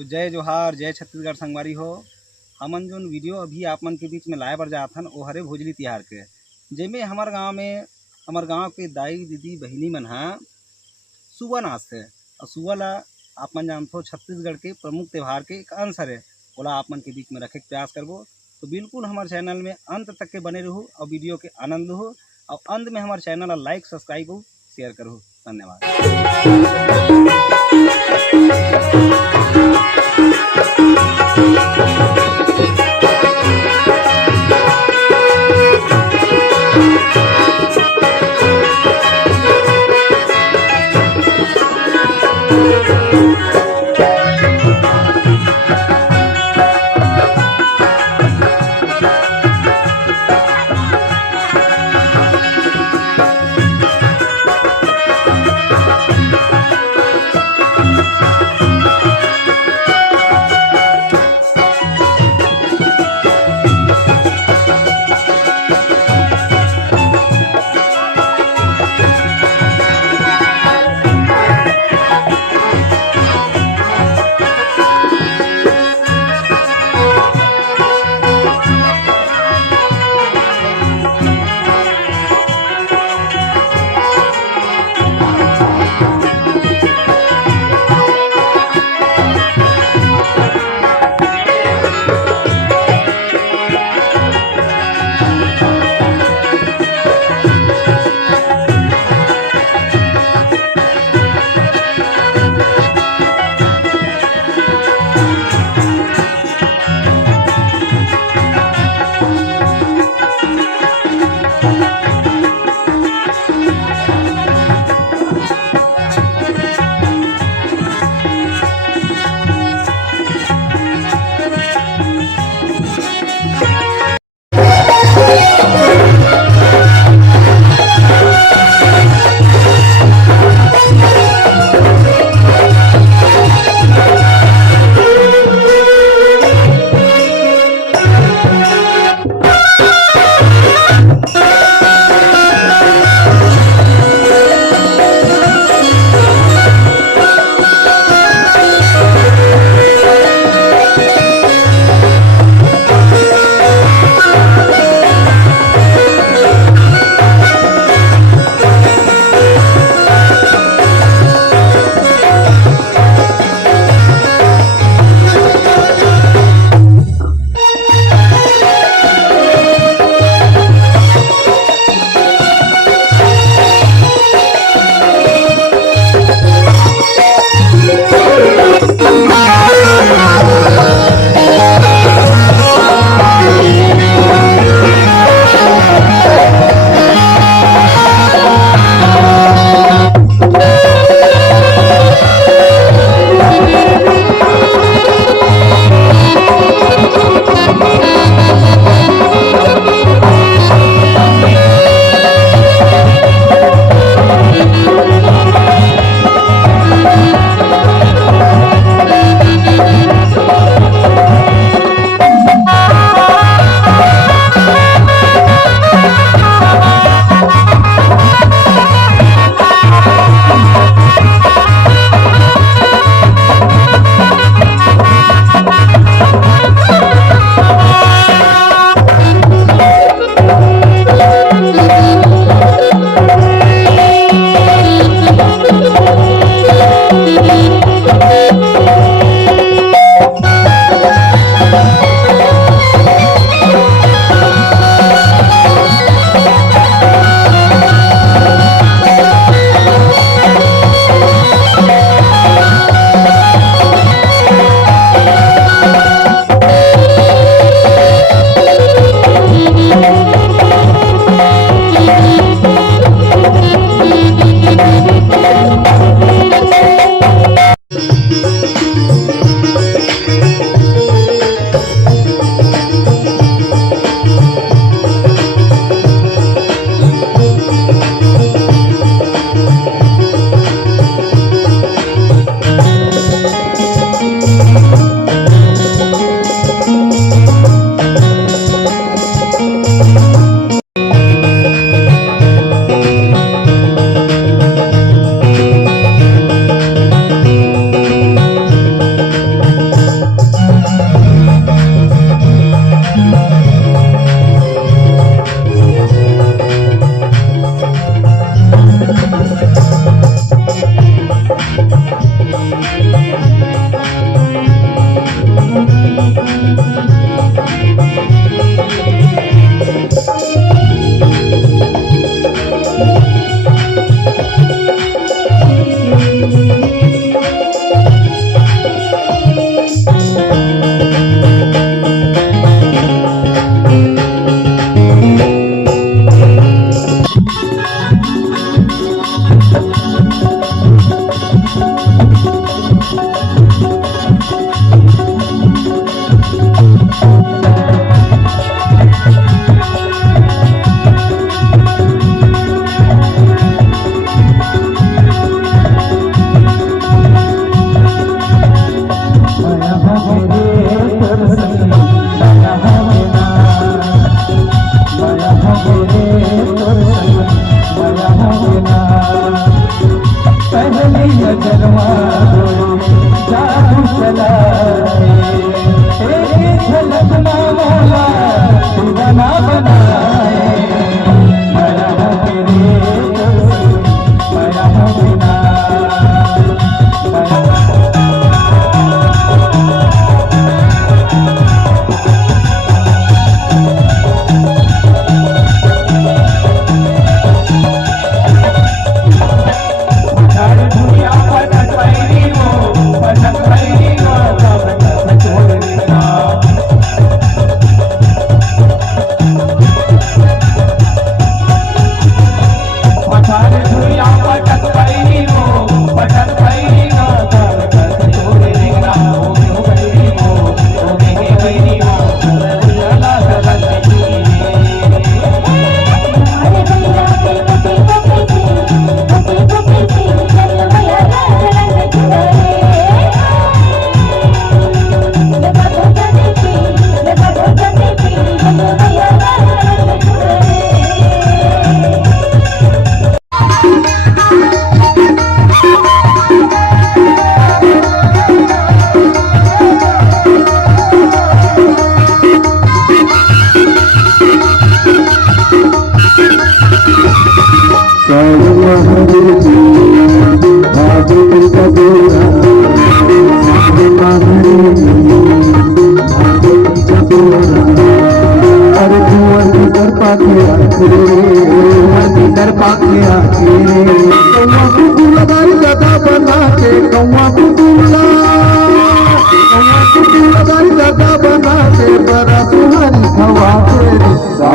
तो जय जोहार, जय छत्तीसगढ़ संगवारी हो। हमन जोन वीडियो अभी आप मन के बीच में लाए बर जात हन वो हरे भोजली तिहार के, जेमे हमार गांव के दाई दीदी बहिनी मन हा सुबह नाचथे। और सुबह ला आप मन जानथो छत्तीसगढ़ के प्रमुख त्यौहार के एक अंश हरे, ओला आप मन के बीच में रखे के प्रयास करबो। तो बिल्कुल हमारे चैनल में अंत तक के बने रहू और वीडियो के आनंद हो, और अंत में हमारे चैनल ला लाइक सब्सक्राइब हो शेयर करो। धन्यवाद।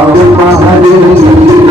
महादेव